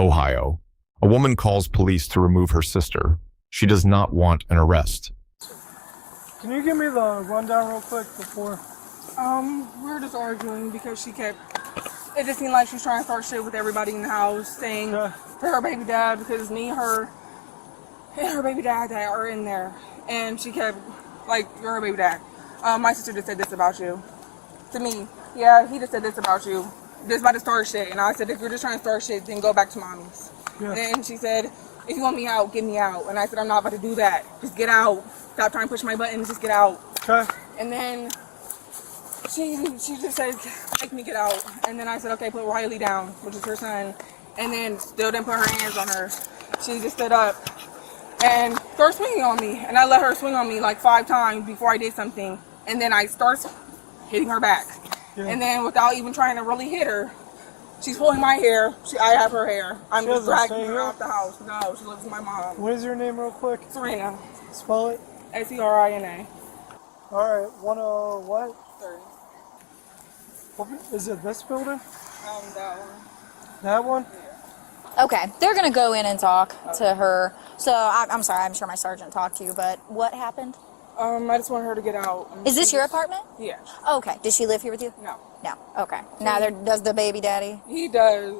Ohio. A woman calls police to remove her sister. She does not want an arrest. Can you give me the rundown real quick before? We were just arguing because it just seemed like she was trying to start shit with everybody in the house, saying for her baby dad, because it's me, her, and her baby dad that are in there. And she kept, like, you're her baby dad. My sister just said this about you. To me. Yeah, he just said this about you. Just about to start shit. And I said, if you're just trying to start shit, then go back to mommy's. Yeah. And she said, if you want me out, get me out. And I said, I'm not about to do that. Just get out. Stop trying to push my buttons. Just get out. Okay. And then she just said, make me get out. And then I said, okay, put Riley down, which is her son. And then still didn't put her hands on her. She just stood up and started swinging on me. And I let her swing on me like 5 times before I did something. And then I start hitting her back. Yeah. And then without even trying to really hit her, she's pulling my hair. I have her hair. I'm just dragging her out the house. No, she lives with my mom. What is your name real quick? Serena. Spell it. Serina. Alright, what? 30. Is it this building? That one. That one? Okay, they're gonna go in and talk to her. So I'm sorry, I'm sure my sergeant talked to you, but what happened? I just want her to get out. Is this your apartment? Yeah. Oh, okay. Does she live here with you? No. No. Okay. Neither does the baby daddy? He does.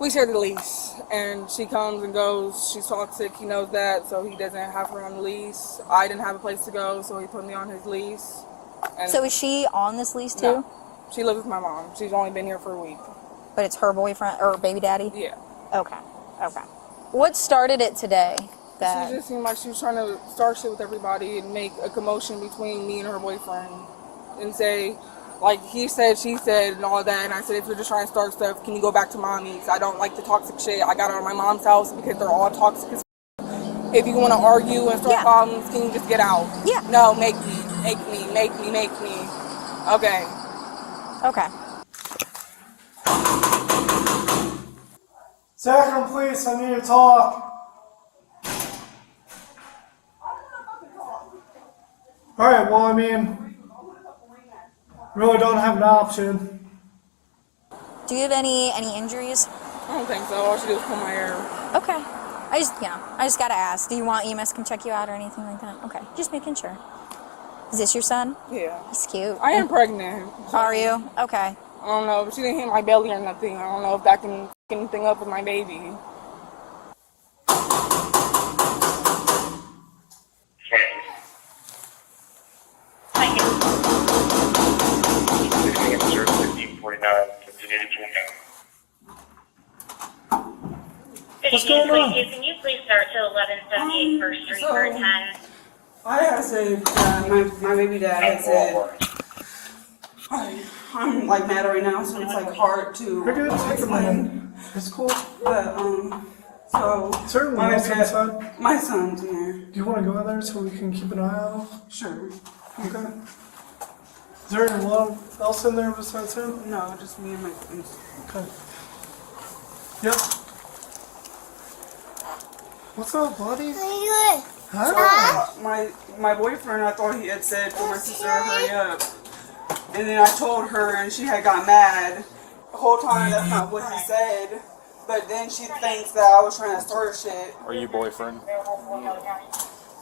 We share the lease, and she comes and goes. She's toxic. He knows that, so he doesn't have her on the lease. I didn't have a place to go, so he put me on his lease. And so is she on this lease too? No. She lives with my mom. She's only been here for a week. But it's her boyfriend or baby daddy? Yeah. Okay. Okay. What started it today? She just seemed like she was trying to start shit with everybody and make a commotion between me and her boyfriend and say, like, he said, she said, and all that. And I said, if you're just trying to start stuff, can you go back to mommy's? I don't like the toxic shit. I got it on my mom's house because they're all toxic as if you want to argue and start problems, can you just get out? Yeah. No, make me. Okay. Okay. Sacrum, please, I need to talk. Alright, well, I mean, really don't have an option. Do you have any injuries? I don't think so. All she did was pull my hair. Okay. I just gotta ask. Do you want EMS to come check you out or anything like that? Okay. Just making sure. Is this your son? Yeah. He's cute. I am pregnant. So Are you? Okay. I don't know, but she didn't hit my belly or nothing. I don't know if that can fuck anything up with my baby. What's going on? Can you please start to 1178 First Street for a 10? I had said, my baby dad had said, I'm like mad right now, so it's like hard to explain. It's cool. But so Certainly, my else baby inside. dad, my son's in there. Do you want to go in there so we can keep an eye out? Sure. Okay. Is there anyone else in there besides him? No, just me and my friends. Okay. Yep. What's up, buddy? Huh? My boyfriend, I thought he had said for my sister to hurry up. And then I told her and she had got mad. The whole time that's not what he said. But then she thinks that I was trying to start shit. Are you boyfriend?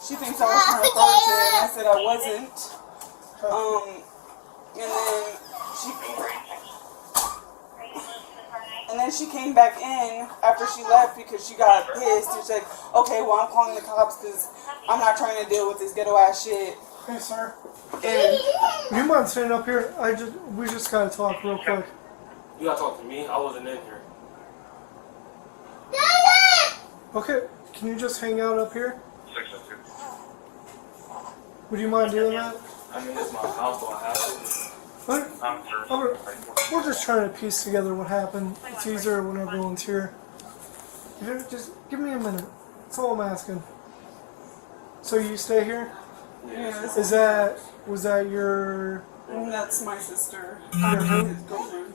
She thinks I was trying to start shit and I said I wasn't. And then she came back in after she left because she got pissed and said, okay, well, I'm calling the cops because I'm not trying to deal with this ghetto ass shit. Hey, sir. And You mind standing up here? We just gotta talk real quick. You gotta talk to me. I wasn't in here. Okay, can you just hang out up here? Would you mind doing that? I mean, it's my house, so I have to. We're just trying to piece together what happened. It's easier when everyone's here. Just give me a minute. That's all I'm asking. So you stay here? yeah, Was that your... that's my sister. Your who? His girlfriend.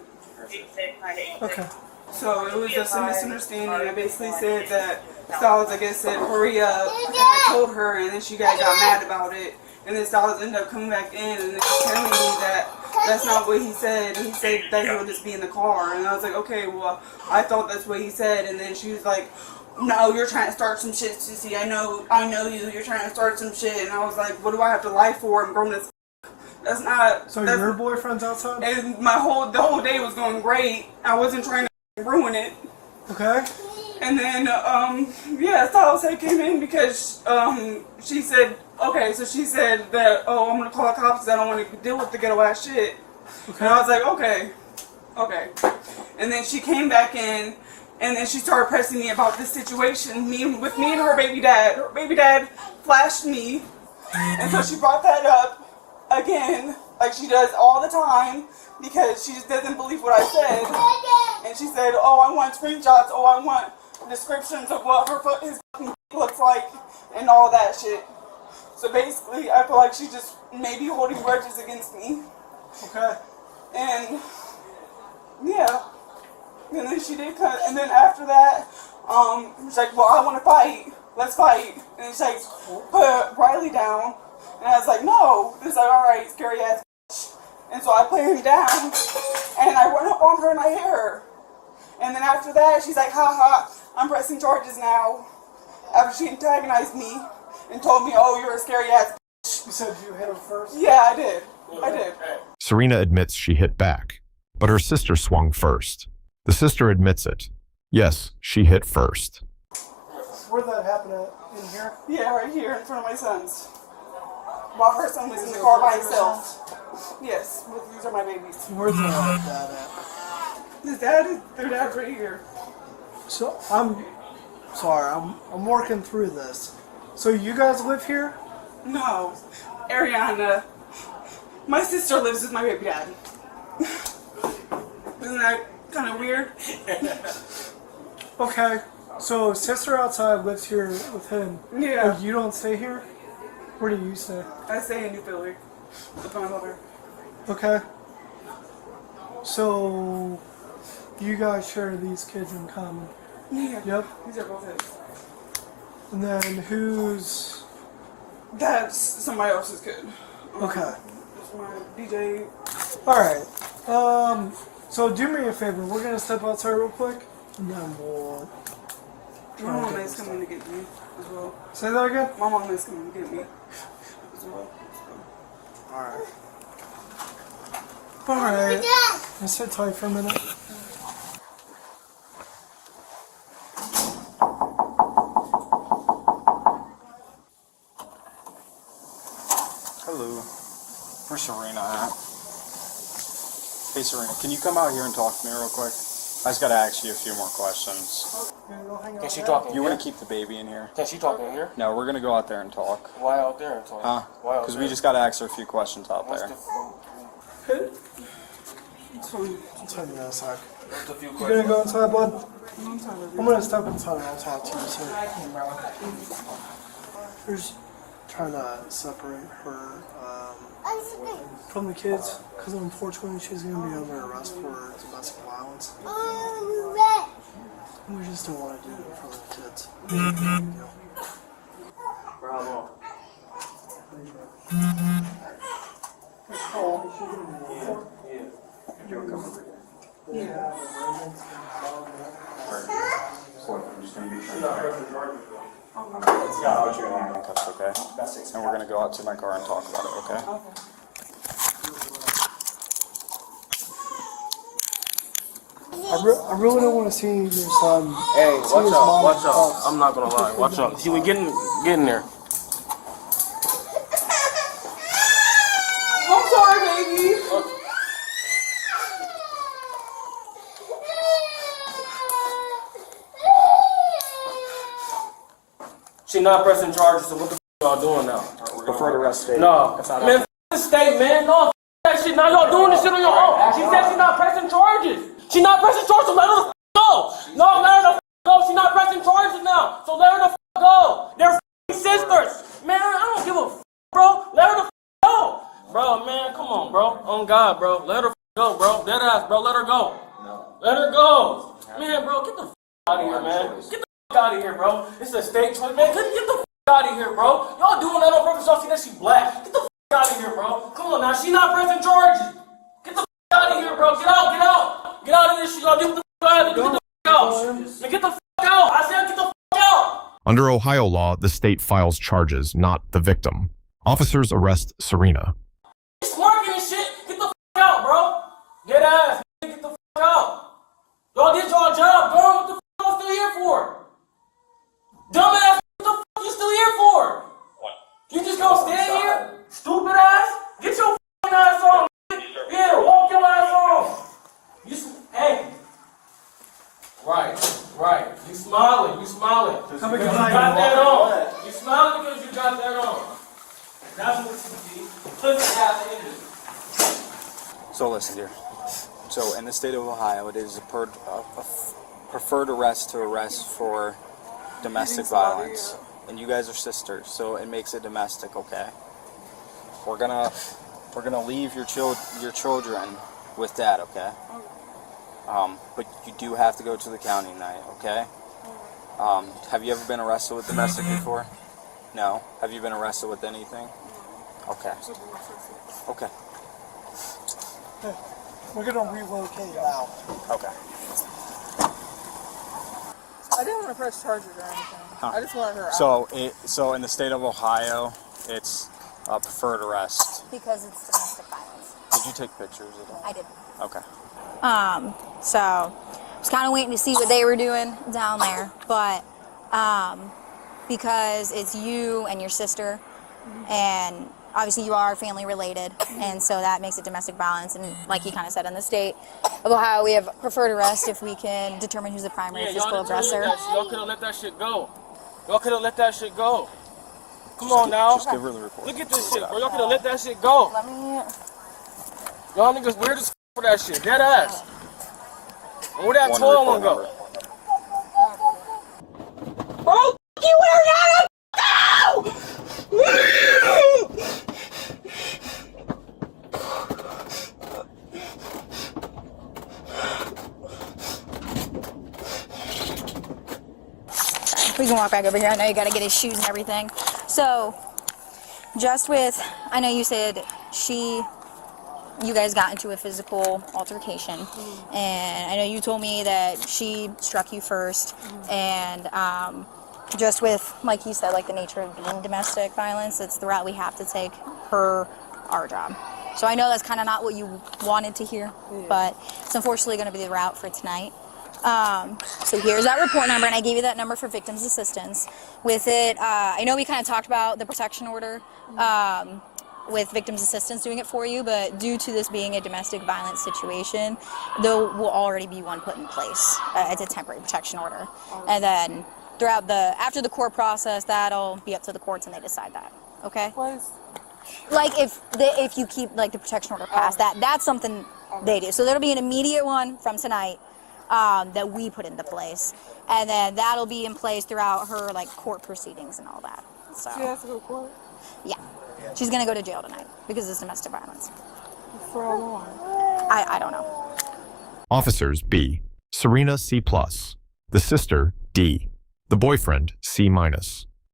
Okay. So it was just a misunderstanding. I basically said that Styles, I guess, said hurry up. And I told her, and then she got mad about it. And then Styles ended up coming back in, and then telling me that that's not what he said. He said that he would just be in the car. And I was like, okay, well, I thought that's what he said. And then she was like, no, you're trying to start some shit, Sissy. I know you. You're trying to start some shit. And I was like, what do I have to lie for? I'm grown as That's not. So that's, your boyfriend's outside? And the whole day was going great. I wasn't trying to ruin it. Okay. And then, Salsa came in because she said, she said that, I'm going to call the cops because I don't want to deal with the ghetto ass shit. Okay. And I was like, okay. And then she came back in, and then she started pressing me about this situation, with me and her baby dad. Her baby dad flashed me, and so she brought that up again, like she does all the time, because she just doesn't believe what I said. And she said, I want screenshots, I want descriptions of what his fucking looks like, and all that shit. So basically, I feel like she's just maybe holding grudges against me. Okay. And yeah. And then she did and then after that, she's like, well, I want to fight. Let's fight. And she's like, put Riley down. And I was like, no. It's like, all right, scary ass bitch. And so I put him down, and I run up on her and I hit her. And then after that, she's like, ha, I'm pressing charges now. After she antagonized me and told me, you're a scary ass bitch. You said you hit her first? Yeah, I did. Serena admits she hit back, but her sister swung first. The sister admits it. Yes, she hit first. Where'd that happen at? In here? Yeah, right here in front of my sons. While her son was in the car by himself. Yes, these are my babies. Where's their dad at? Their dad's right here. So, I'm sorry, I'm working through this. So you guys live here? No. Ariana. My sister lives with my baby dad. Isn't that kind of weird? Okay. So sister outside lives here with him. Yeah. Oh, you don't stay here? Where do you stay? I stay in New Philly with my mother. Okay. So you guys share these kids in common? Yeah. Yep. These are both his. And then who's... That's somebody else's kid. Okay. That's my DJ. Alright. So do me a favor. We're going to step outside real quick. And then we'll... My mom is coming to get me as well. Say that again? My mom is coming to get me as well. Alright. Alright. Let's sit tight for a minute. Hello. Where's Serena at? Hey Serena, can you come out here and talk to me real quick? I just gotta ask you a few more questions. Can she talk in You here? want to keep the baby in here? Can she talk in here? No, we're gonna go out there and talk. Why out there? Huh? Why Because we just gotta ask her a few questions out there. It's fine. I'll tell you in a sec. Just a few You questions. gonna go inside, bud? I'm gonna step inside and I'll talk to you too. We're just trying to separate her from the kids, because unfortunately she's gonna be under arrest for domestic violence. We just don't want to do it in front of the kids. For how long? That's okay. And we're gonna go out to my car and talk about it, okay? I really don't want to see your son. Hey, see his mom watch and out. pops. I'm not gonna lie. Watch out. See, we getting there. I'm sorry, baby. She not pressing charges, so what the y'all doing now? Prefer to rest state. No, man, the state, man, no, that shit. Now y'all doing this shit on your own. She said she's not pressing charges. She not pressing charges, so let her the go. No, let her the go. She's not pressing charges now, so let her the go. They're sisters, man. I don't give a bro. Let her the go, bro. Man, come on, bro. On God, bro. Let her go, bro. Dead ass, bro. Let her go. Let her go, man, bro. Get the out of here, man. Get the out of here, bro. It's a state choice, man. Get the out of here, bro. Y'all doing that on purpose. Y'all see that she black. Get the out of here, bro. Come on now. She not pressing charges. out of here, bro. Get out, get out. Get out of this shit, y'all. Get the fuck out of here. Get the fuck out. Man, get the fuck out. I said get the fuck out. Under Ohio law, the state files charges, not the victim. Officers arrest Serena. You smirking and shit. Get the fuck out, bro. Dead ass. Get the fuck out. Y'all did y'all job, bro. What the fuck y'all still here for? Dumbass, what the fuck you still here for? You just gonna stand here? Stupid ass? Get your fucking ass on. Yeah, walk your ass on. Hey. Right. You smiling. Come Because again, you like, got that on. You smiling because you got that on. That's what you see. Pussy ass niggas. So listen, dear. So in the state of Ohio, it is a preferred arrest to arrest for domestic violence. And you guys are sisters, so it makes it domestic, okay? We're gonna leave your children with dad, okay? But you do have to go to the county tonight, okay? Have you ever been arrested with domestic before? No. Have you been arrested with anything? Okay. Okay. We're gonna relocate now. Okay. I didn't want to press charges or anything. I just wanted her out. So in the state of Ohio, it's a preferred arrest. Because it's domestic violence. Did you take pictures of that? I did. Okay. So I was kind of waiting to see what they were doing down there, but because it's you and your sister, and obviously you are family related, and so that makes it domestic violence. And like you kind of said, in the state of Ohio, we have preferred arrest if we can determine who's the primary physical aggressor. Y'all could have let that shit go. Come on now. Just give her the report. Look at this shit, bro. Y'all could have let that shit go. Let me. Y'all niggas weird as for that shit. Dead ass. And where that One toy report one go? number. Bro, you where y'all go? We can walk back over here. I know you got to get his shoes and everything. So, just with, I know you said you guys got into a physical altercation, and I know you told me that she struck you first, and just with, like you said, like the nature of being domestic violence, it's the route we have to take per our job. So I know that's kind of not what you wanted to hear, but it's unfortunately going to be the route for tonight. So here's that report number, and I gave you that number for victims assistance. With it, I know we kind of talked about the protection order with victims assistance doing it for you, but due to this being a domestic violence situation, there will already be one put in place. It's a temporary protection order, and then after the court process, that'll be up to the courts and they decide that. Okay? Like if you keep like the protection order past that's something they do. So there'll be an immediate one from tonight that we put into place, and then that'll be in place throughout her like court proceedings and all that. So She has to go to court yeah, she's gonna go to jail tonight because it's domestic violence. for how long? I don't know. Officers B. Serena C+. The sister D. The boyfriend C-.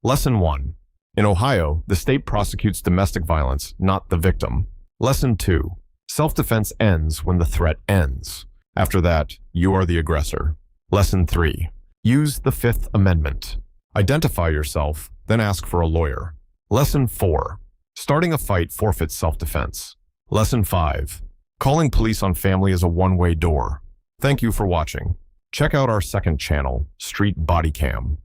Lesson 1. In Ohio, the state prosecutes domestic violence, not the victim. Lesson 2. Self-defense ends when the threat ends. After that, you are the aggressor. Lesson 3. Use the Fifth Amendment. Identify yourself, then ask for a lawyer. Lesson 4. Starting a fight forfeits self-defense. Lesson 5. Calling police on family is a one-way door. Thank you for watching. Check out our second channel, Street Bodycam.